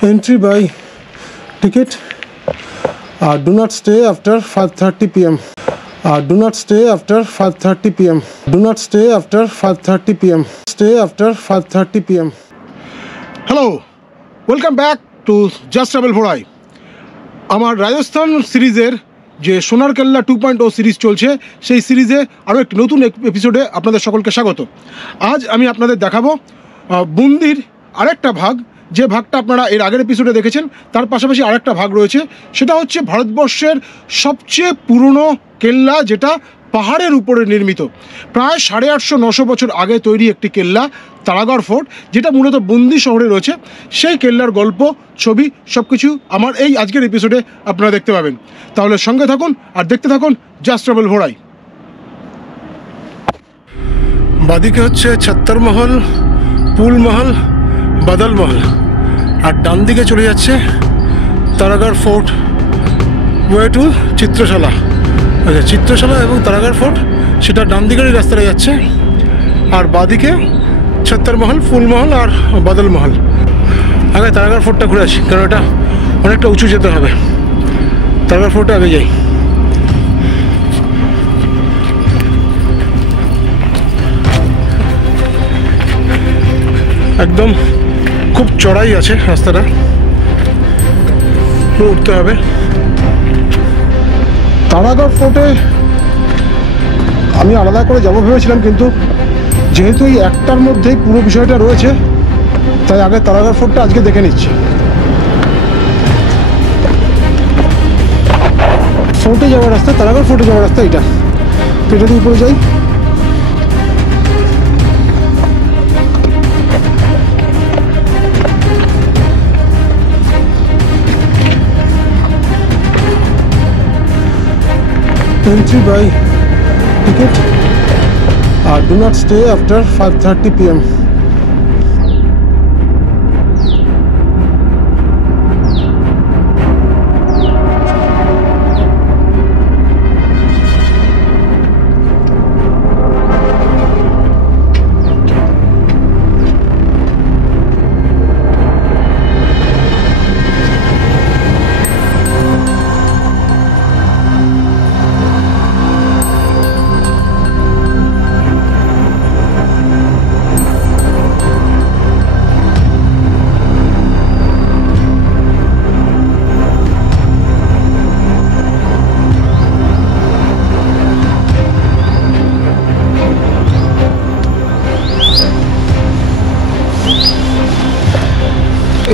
Entry by ticket. Do not stay after 5:30 p.m. Do not stay after 5:30 p.m. Do not stay after 5:30 p.m. Stay after 5:30 p.m. Hello, welcome back to Just Travel Bhorai. আমার রাজস্থান সিরিজের যে সোনার কেল্লা 2.0 series চলছে, সেই সিরিজে আরও একটি নতুন এপিসোডে আপনাদের সকলকে স্বাগত। আজ আমি আপনাদের দেখাবো বুন্দির আরেকটা ভাগ, যে ভাগটা আপনারা এর আগের এপিসোডে দেখেছেন। তার পাশাপাশি আরেকটা ভাগ রয়েছে, সেটা হচ্ছে ভারতবর্ষের সবচেয়ে পুরনো কেল্লা, যেটা পাহাড়ের উপরে নির্মিত। প্রায় 850-900 বছর আগে তৈরি একটি কেল্লা, তারাগড় ফোর্ট, যেটা মূলত বুন্দি শহরে রয়েছে। সেই কেল্লার গল্প, ছবি সব কিছু আমার এই আজকের এপিসোডে আপনারা দেখতে পাবেন। তাহলে সঙ্গে থাকুন আর দেখতে থাকুন জাস্ট ট্রাভেল ভোড়াই। বাদিকে হচ্ছে ছত্তর মহল, পুল মহল, বাদল মহল, আর ডান দিকে চলে যাচ্ছে তারাগড় ফোর্ট ওয়ে টু চিত্রশালা। আচ্ছা, চিত্রশালা এবং তারাগড় ফোর্ট সেটা ডান দিকেরই রাস্তায় যাচ্ছে, আর বাদিকে ছত্তর মহল, ফুল মহল আর বাদল মহল। আগে তারাগড় ফোর্টটা ঘুরে আসি, কারণ এটা অনেকটা উঁচু যেতে হবে। তারাগড় ফোর্টে আগে যাই। একদম খুব চড়াই আছে রাস্তাটা, উঠতে হবে। তারাগড় ফোর্টে আমি আলাদা করে যাবো ভেবেছিলাম, কিন্তু যেহেতু এই একটার মধ্যেই পুরো বিষয়টা রয়েছে, তাই আগে তারাগড় ফোর্টটা আজকে দেখে নিচ্ছি। ফোর্টে যাওয়ার রাস্তা, তারাগড় ফোর্টে যাওয়ার রাস্তা এটা, এটা দিয়ে উপরে যাই। Entry by ticket. Do not stay after 5:30 p.m.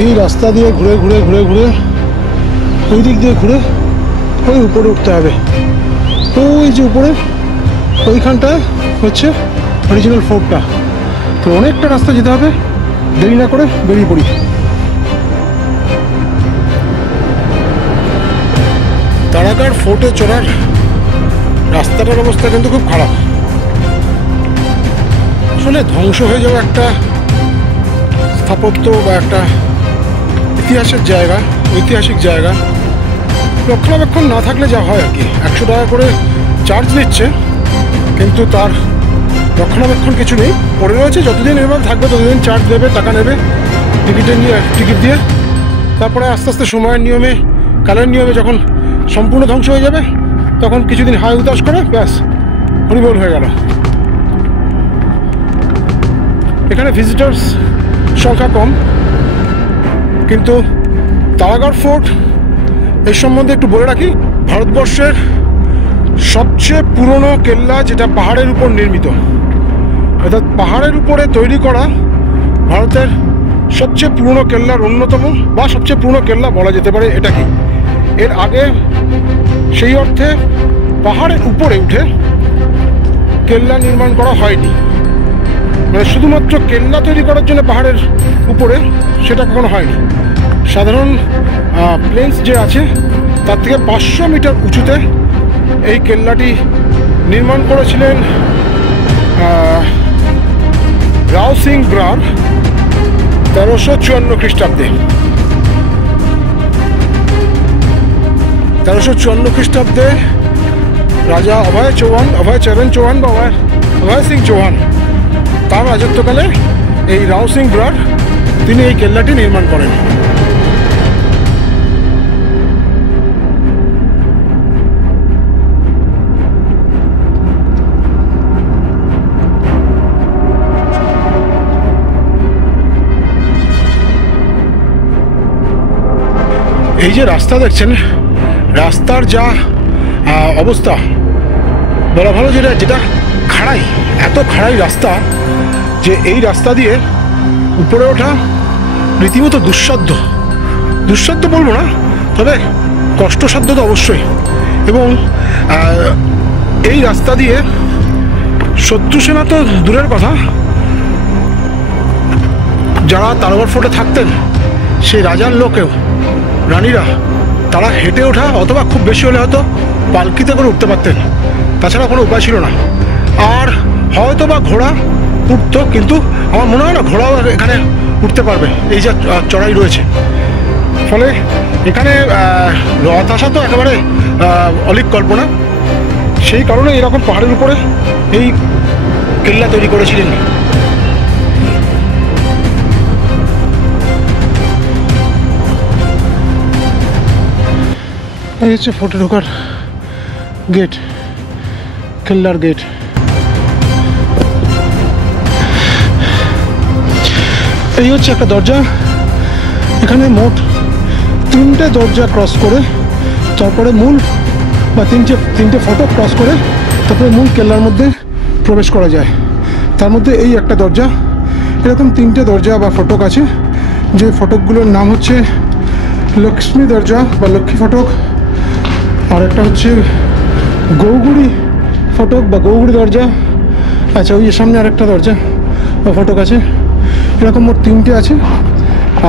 এই রাস্তা দিয়ে ঘুরে ঘুরে ঘুরে ঘুরে ওই দিক দিয়ে ঘুরে ওই উপরে উঠতে হবে। ওই যে উপরে ওইখানটায় হচ্ছে অরিজিনাল ফোর্টটা। তো অনেকটা রাস্তা যেতে হবে, দেরি না করে বেরিয়ে পড়ি। তারাগড় ফোর্টে চড়ার রাস্তাটার অবস্থা কিন্তু খুব খারাপ। আসলে ধ্বংস হয়ে যাওয়া একটা স্থাপত্য বা একটা ইতিহাসের জায়গা, ঐতিহাসিক জায়গা, রক্ষণাবেক্ষণ না থাকলে যা হয় আর কি। 100 টাকা করে চার্জ নিচ্ছে, কিন্তু তার রক্ষণাবেক্ষণ কিছু নেই। পড়ে রয়েছে, যতদিন এভাবে থাকবে ততদিন চার্জ দেবে, টাকা নেবে টিকিট দিয়ে। তারপরে আস্তে আস্তে সময়ের নিয়মে, কালের নিয়মে যখন সম্পূর্ণ ধ্বংস হয়ে যাবে, তখন কিছুদিন হাই উতাস করে ব্যাস হরিবোল হয়ে গেল। এখানে ভিজিটার্স সংখ্যা কম, কিন্তু তারাগড় ফোর্ট এর সম্বন্ধে একটু বলে রাখি। ভারতবর্ষের সবচেয়ে পুরনো কেল্লা, যেটা পাহাড়ের উপর নির্মিত, অর্থাৎ পাহাড়ের উপরে তৈরি করা ভারতের সবচেয়ে পুরনো কেল্লার অন্যতম, বা সবচেয়ে পুরনো কেল্লা বলা যেতে পারে এটাকে। এর আগে সেই অর্থে পাহাড়ের উপরে উঠে কেল্লা নির্মাণ করা হয়নি, মানে শুধুমাত্র কেল্লা তৈরি করার জন্য পাহাড়ের উপরে সেটা কখনো হয়নি। সাধারণ প্লেন্স যে আছে তার থেকে 500 মিটার উঁচুতে এই কেল্লাটি নির্মাণ করেছিলেন রাও সিং ব্রার 1354 খ্রিস্টাব্দে। 1354 খ্রিস্টাব্দে রাজা অভয়চরণ চৌহান বা অভয় সিং চৌহান, তার রাজত্বকালে এই রাও সিং ব্রার তিনি এই কেল্লাটি নির্মাণ করেন। এই যে রাস্তা দেখছেন, রাস্তার যা অবস্থা বলা ভালো, যেটা খাড়াই, এত খাড়াই রাস্তা যে এই রাস্তা দিয়ে উপরে ওঠা রীতিমতো দুঃসাধ্য বলবো না, তবে কষ্টসাধ্য তো অবশ্যই। এবং এই রাস্তা দিয়ে শত্রু সেনা তো দূরের কথা, যারা তারগড় ফোর্টে থাকতেন সেই রাজার লোকেও, রানীরা, তারা হেঁটে ওঠা অথবা খুব বেশি হলে হয়তো পালকিতে করে উঠতে পারতেন, তাছাড়া কোনো উপায় ছিল না। আর হয়তো বা ঘোড়া উঠতো, কিন্তু আমার মনে হয় না ঘোড়াও এখানে উঠতে পারবে, এই যা চড়াই রয়েছে। ফলে এখানে রথ আসা তো একেবারে অলিক কল্পনা। সেই কারণে এরকম পাহাড়ের উপরে এই কেল্লা তৈরি করেছিলেন। এই হচ্ছে ফোর্টে ঢোকার গেট, কেল্লার গেট। এই হচ্ছে একটা দরজা। এখানে মোট 3টে দরজা ক্রস করে তারপরে মূল, বা তিনটে ফটক ক্রস করে তারপরে মূল কেল্লার মধ্যে প্রবেশ করা যায়। তার মধ্যে এই একটা দরজা, এরকম 3টে দরজা বা ফটক আছে, যে ফটকগুলোর নাম হচ্ছে লক্ষ্মী দরজা বা লক্ষ্মী ফটক, আর একটা হচ্ছে গৌগুড়ি ফটক বা গৌগুড়ি দরজা। আচ্ছা, ওই সামনে আরেকটা দরজা বা ফটক আছে। এরকম মোট 3টে আছে।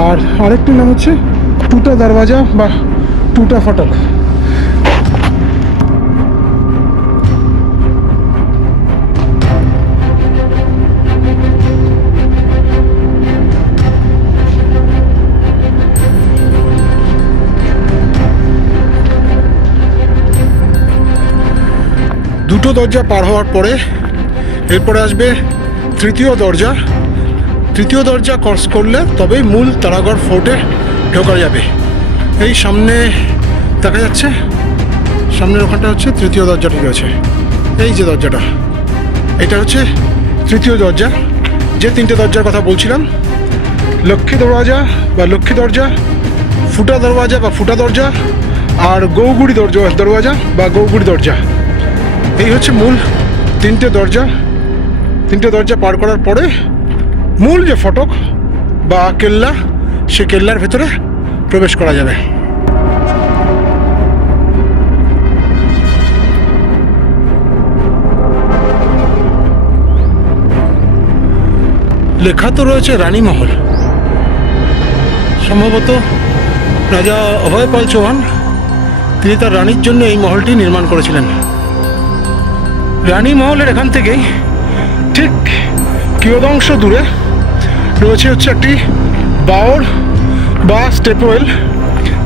আর আরেকটির নাম হচ্ছে টুটা দরওয়াজা বা টুটা ফটক। দুটো দরজা পার হওয়ার পরে এরপরে আসবে তৃতীয় দরজা। তৃতীয় দরজা ক্রস করলে তবেই মূল তারাগড় ফোর্টে ঢোকা যাবে। এই সামনে দেখা যাচ্ছে, সামনের ওখানটা হচ্ছে তৃতীয় দরজাটি রয়েছে। এই যে দরজাটা, এটা হচ্ছে তৃতীয় দরজা। যে 3টে দরজার কথা বলছিলাম, লক্ষ্মী দরওয়াজা বা লক্ষ্মী দরজা, ফুটা দরওয়াজা বা ফুটা দরজা, আর গৌগুড়ি দরওয়াজা বা গৌগুড়ি দরজা। এই হচ্ছে মূল 3টে দরজা। 3টে দরজা পার করার পরে মূল যে ফটক বা কেল্লা, সে কেল্লার ভেতরে প্রবেশ করা যাবে। লেখা তো রয়েছে রানীমহল, সম্ভবত রাজা অভয়পাল চৌহান তিনি তার রানীর জন্য এই মহলটি নির্মাণ করেছিলেন। রানী মহলের এখান থেকেই ঠিক কিয়দংশ দূরে রয়েছে হচ্ছে একটি বাওর বা স্টেপওয়েল,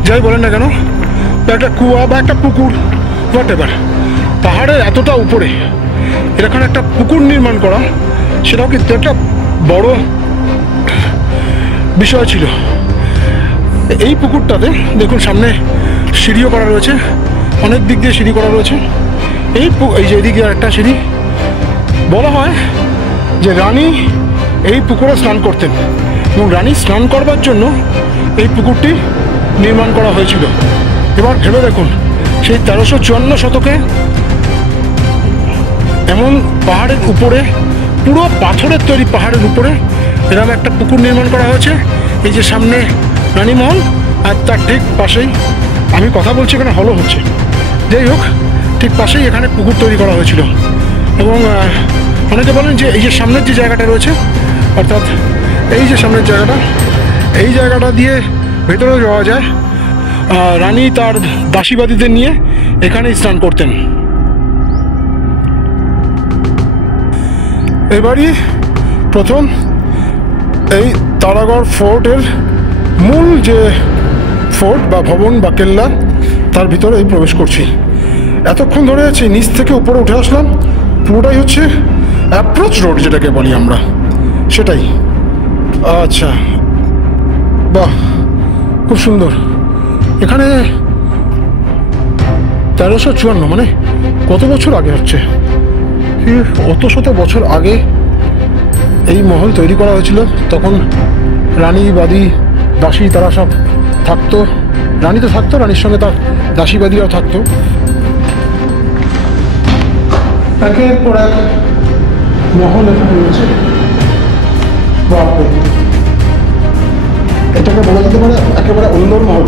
যাই বলেন না কেন, বা একটা কুয়া বা একটা পুকুর, হোয়াট এভার। পাহাড়ের এতটা উপরে এখানে একটা পুকুর নির্মাণ করা, সেটাও কিন্তু একটা বড় বিষয় ছিল। এই পুকুরটাতে দেখুন সামনে সিঁড়িও করা রয়েছে, অনেক দিক দিয়ে সিঁড়ি করা রয়েছে। এই যে এদিকে একটা সিঁড়ি। বলা হয় যে রানী এই পুকুরে স্নান করতেন এবং রানী স্নান করবার জন্য এই পুকুরটি নির্মাণ করা হয়েছিল। এবার ভেবে দেখুন, সেই 1354 শতকে এমন পাহাড়ের উপরে, পুরো পাথরের তৈরি পাহাড়ের উপরে এরকম একটা পুকুর নির্মাণ করা হয়েছে। এই যে সামনে রানীমহল, আর তার ঠিক পাশেই আমি কথা বলছি, এখানে হলও হচ্ছে, যাই হোক, ঠিক পাশেই এখানে পুকুর তৈরি করা হয়েছিল। এবং অনেকে বলেন যে এই যে সামনের যে জায়গাটা রয়েছে, অর্থাৎ এই যে সামনের জায়গাটা, এই জায়গাটা দিয়ে ভেতরেও যাওয়া যায়। রানী তার দাসীবাদীদের নিয়ে এখানেই স্নান করতেন। এবারই প্রথম এই তারাগড় ফোর্টের মূল যে ফোর্ট বা ভবন বা কেল্লা, তার ভিতরে এই প্রবেশ করছি। এতক্ষণ ধরে আছি, নিচ থেকে উপরে উঠে আসলাম, পুরোটাই হচ্ছে অ্যাপ্রোচ রোড যেটাকে বলি আমরা, সেটাই। আচ্ছা, বাহ, খুব সুন্দর। এখানে 1354 মানে কত বছর আগে হচ্ছে, অত শত বছর আগে এই মহল তৈরি করা হয়েছিল। তখন রানী বাদী দাসী তারা সব থাকতো রানী তো থাকতো, রানীর সঙ্গে তার দাসীবাদীরাও থাকতো। একের পর এক মহল এখানে রয়েছে। বাপরে, এটাকে বলা যেতে পারে একেবারে অন্দর মহল।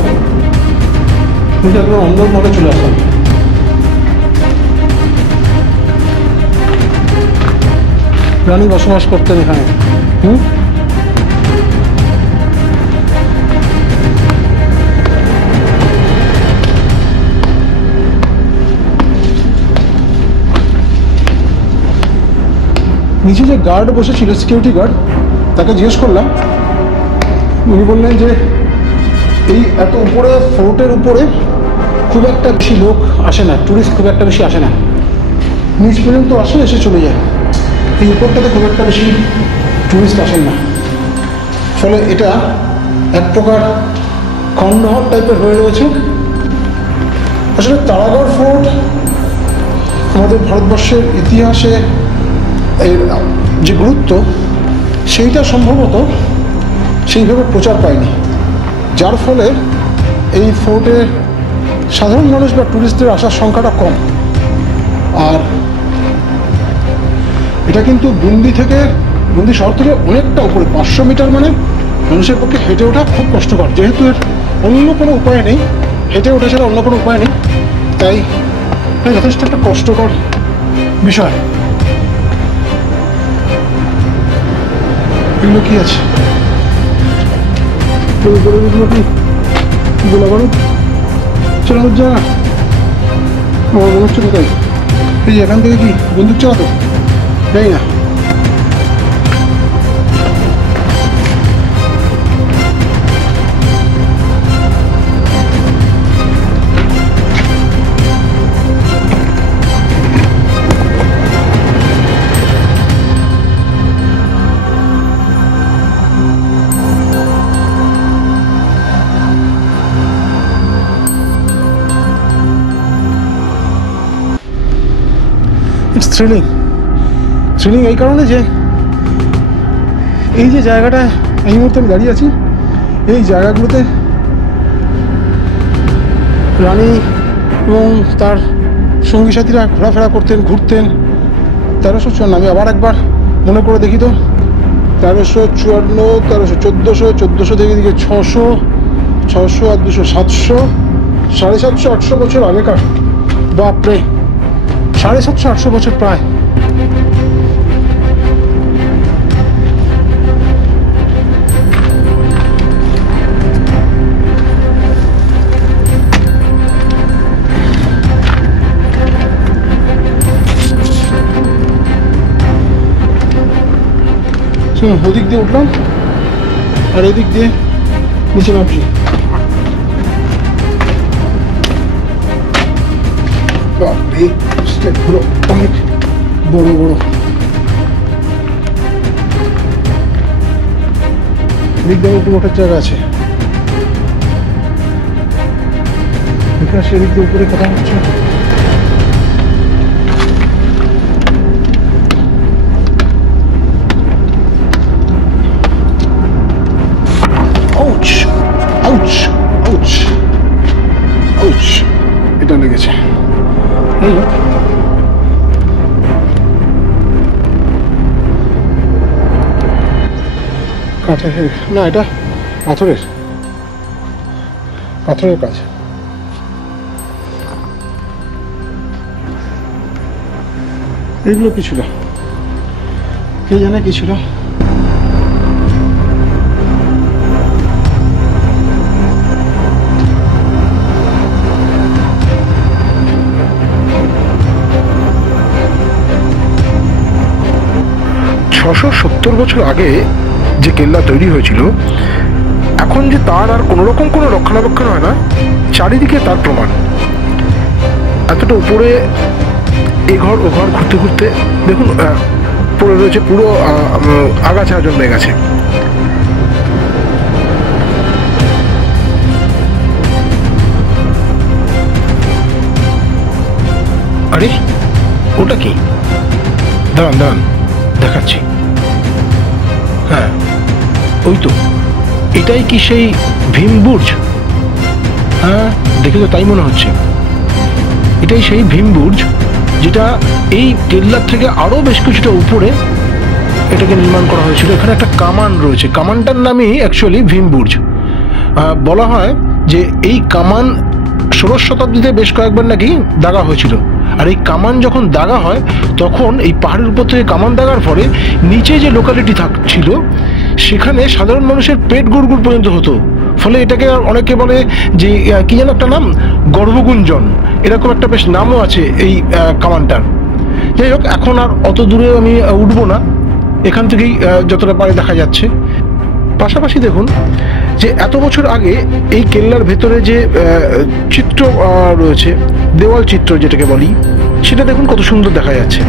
কিন্তু একেবারে অন্দর মহলে চলে আসলাম। রানী বসবাস করতেন এখানে। নিচে যে গার্ড বসেছিল, সিকিউরিটি গার্ড, তাকে জিজ্ঞেস করলাম। উনি বললেন যে এই এত উপরে ফোর্টের উপরে খুব একটা বেশি লোক আসে না, টুরিস্ট খুব একটা বেশি আসে না, নিচ পর্যন্ত আসে, এসে চলে যায়। এই উপরটাতে খুব একটা বেশি টুরিস্ট আসেন না, ফলে এটা এক প্রকার খণ্ডহর টাইপের হয়ে রয়েছে। আসলে তারাগড় ফোর্ট আমাদের ভারতবর্ষের ইতিহাসে এর যে গুরুত্ব, সেইটা সম্ভবত সেইভাবে প্রচার পায়নি, যার ফলে এই ফোর্টে সাধারণ মানুষ বা টুরিস্টদের আসার সংখ্যাটা কম। আর এটা কিন্তু বুন্দি শহর থেকে অনেকটা উপরে, 500 মিটার, মানে মানুষের পক্ষে হেঁটে ওঠা খুব কষ্টকর। যেহেতু এর অন্য কোনো উপায় নেই, হেঁটে ওঠা ছাড়া অন্য কোনো উপায় নেই, তাই যথেষ্ট একটা কষ্টকর বিষয়। এগুলো কি আছে? এগুলো কি গোলা বারুদ চালানোর জায়গা? আমার মনে হচ্ছে কোথায় এই এখান থেকে কি বন্দুক চালাতো, জানি না। থ্রিলিং এই কারণে যে এই যে জায়গাটা এই মুহূর্তে আমি দাঁড়িয়ে আছি, এই জায়গাগুলোতে রানী এবং তার সঙ্গী সাথীরা ঘোরাফেরা করতেন, ঘুরতেন। 1354, আমি আবার একবার মনে করে দেখি তো, 1354, 1400 থেকে দিকে 600 আর 200, 700, 750, 800 বছর আগেকার। বাপরে, 750, 800 বছর প্রায়। ওদিক দিয়ে উঠলাম আর এদিক দিয়ে নিচে নামছি। স্টেপগুলো অনেক বড় বড়। এদিক দিয়ে একটু ওঠার জায়গা আছে, সেদিক দিয়ে উপরে কথা হচ্ছে। এটা লেগেছে। কাঠের না, এটা পাথরের কাজ। এগুলো কি ছিল কে জানে, কি ছিল। 670 বছর আগে যে কেল্লা তৈরি হয়েছিল, এখন যে তার আর কোনোরকম কোনো রক্ষণাবেক্ষণ হয় না, চারিদিকে তার প্রমাণ। এতটা উপরে এঘর ওঘর ঘুরতে ঘুরতে দেখুন পড়ে রয়েছে, পুরো আগাছা জন্মে গেছে। আরে ওটা কি? দাঁড়ান দেখাচ্ছি। হ্যাঁ ওই তো, এটাই কি সেই ভীম বুর্জ? হ্যাঁ, দেখে তো তাই মনে হচ্ছে। এটাই সেই ভীম বুর্জ, যেটা এই কেল্লার থেকে আরও বেশ কিছুটা উপরে এটাকে নির্মাণ করা হয়েছিল। এখানে একটা কামান রয়েছে, কামানটার নামই অ্যাকচুয়ালি ভীম বুর্জ। বলা হয় যে এই কামান 16 শতাব্দীতে বেশ কয়েকবার নাকি দাগা হয়েছিল। আর এই কামান যখন দাগা হয় তখন এই পাহাড়ের উপর থেকে কামান দাগার পরে নিচে যে লোকালিটি ছিল সেখানে সাধারণ মানুষের পেট গুড়গুড় পর্যন্ত হতো। ফলে এটাকে অনেকে বলে যে কি যেন একটা নাম, গর্ভগুঞ্জন, এরকম একটা বেশ নামও আছে এই কামানটার। যাই হোক, এখন আর অত দূরে আমি উঠবো না, এখান থেকেই যতটা পারে দেখা যাচ্ছে। পাশাপাশি দেখুন যে এত বছর আগে এই কেল্লার ভেতরে যে চিত্র রয়েছে, দেওয়াল চিত্র যেটাকে বলি, সেটা দেখুন কত সুন্দর দেখা যাচ্ছে।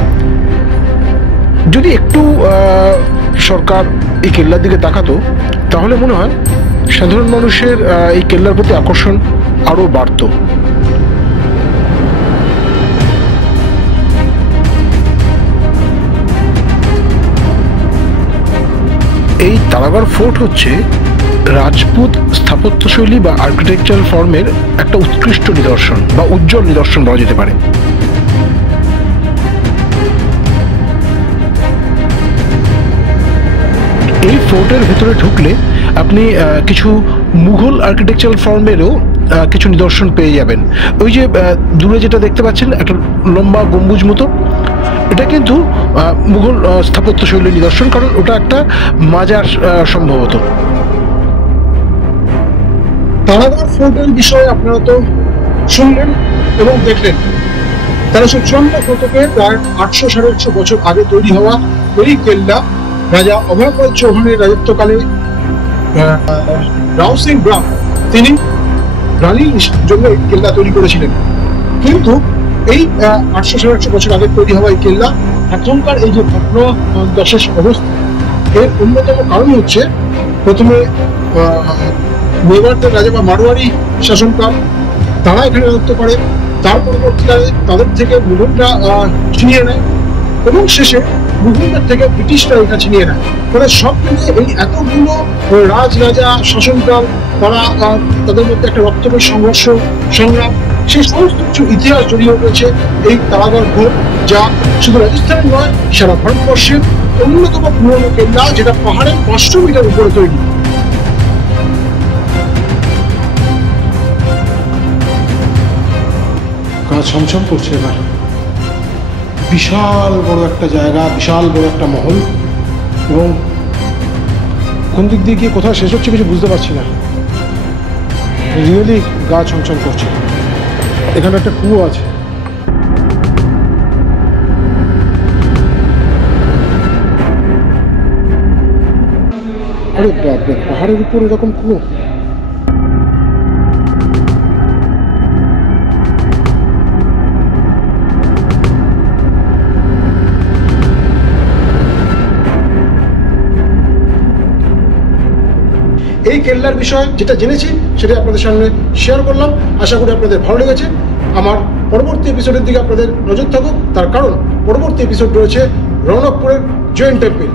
যদি একটু সরকার এই কেল্লার দিকে তাকাতো তাহলে মনে হয় সাধারণ মানুষের এই কেল্লার প্রতি আকর্ষণ আরও বাড়ত। এই তারাগড় ফোর্ট হচ্ছে রাজপুত স্থাপত্যশৈলী বা আর্কিটেকচারাল ফর্মের একটা উৎকৃষ্ট নিদর্শন বা উজ্জ্বল নিদর্শন বলা যেতে পারে। এই ফোর্টের ভেতরে ঢুকলে আপনি কিছু মুঘল আর্কিটেকচারাল ফর্মেরও কিছু নিদর্শন পেয়ে যাবেন। ওই যে দূরে যেটা দেখতে পাচ্ছেন একটা লম্বা গম্বুজ মতো, এটা কিন্তু মুঘল স্থাপত্যশৈলীর নিদর্শন, কারণ ওটা একটা মাজার সম্ভবত। তারাগড় ফোর্টের বিষয়ে আপনারা তো শুনলেন এবং দেখলেন। 1354 শতকে প্রায় 800-850 বছর আগে তৈরি হওয়া এই কেল্লা রাজা অভয়পাল চৌহানের রাজত্বকালে রাও সিং ব্রাহ্ম তিনি রানীর জন্য এই কেল্লা তৈরি করেছিলেন। কিন্তু এই 800-850 বছর আগে তৈরি হওয়া এই কেল্লা এখনকার এই যে ভগ্নদশার অবস্থা, এর অন্যতম কারণ হচ্ছে প্রথমে মেবারদের রাজা বা মারোয়ারি শাসনকাল, তারা এখানে রাজত্ব করে। তার পরবর্তীকালে তাদের থেকে মুঘলরা ছিনিয়ে নেয় এবং শেষে মুঘলদের থেকে ব্রিটিশরা এটা ছিনিয়ে নেয়। ফলে সব মিলিয়ে এই এতগুলো রাজা শাসনকাল, তারা তাদের মধ্যে একটা রক্তময় সংঘর্ষ, সংগ্রাম, সেই সমস্ত কিছু ইতিহাস জড়িয়ে রয়েছে এই তারাগড় ফোর্ট, যা শুধু রাজস্থানের নয় সারা ভারতবর্ষের অন্যতম পুরনো কেল্লা, যেটা পাহাড়ের 500 মিটার উপরে তৈরি। গা ছমছম করছে এবার। বিশাল বড় একটা জায়গা, বিশাল বড় একটা মহল, এবং কোন দিক দিয়ে গিয়ে কোথায় শেষ হচ্ছে কিছু বুঝতে পারছি না। রিয়েলি গা ছমছম করছে। এখানে একটা কুয়ো আছে। আরে বাপরে, পাহাড়ের উপর এরকম কুয়ো! এই কেল্লার বিষয়ে যেটা জেনেছি সেটা আপনাদের সঙ্গে শেয়ার করলাম। আশা করি আপনাদের ভালো লেগেছে। আমার পরবর্তী এপিসোডের দিকে আপনাদের নজর থাকুক, তার কারণ পরবর্তী এপিসোড রয়েছে রৌনকপুরের জৈন টেম্পল।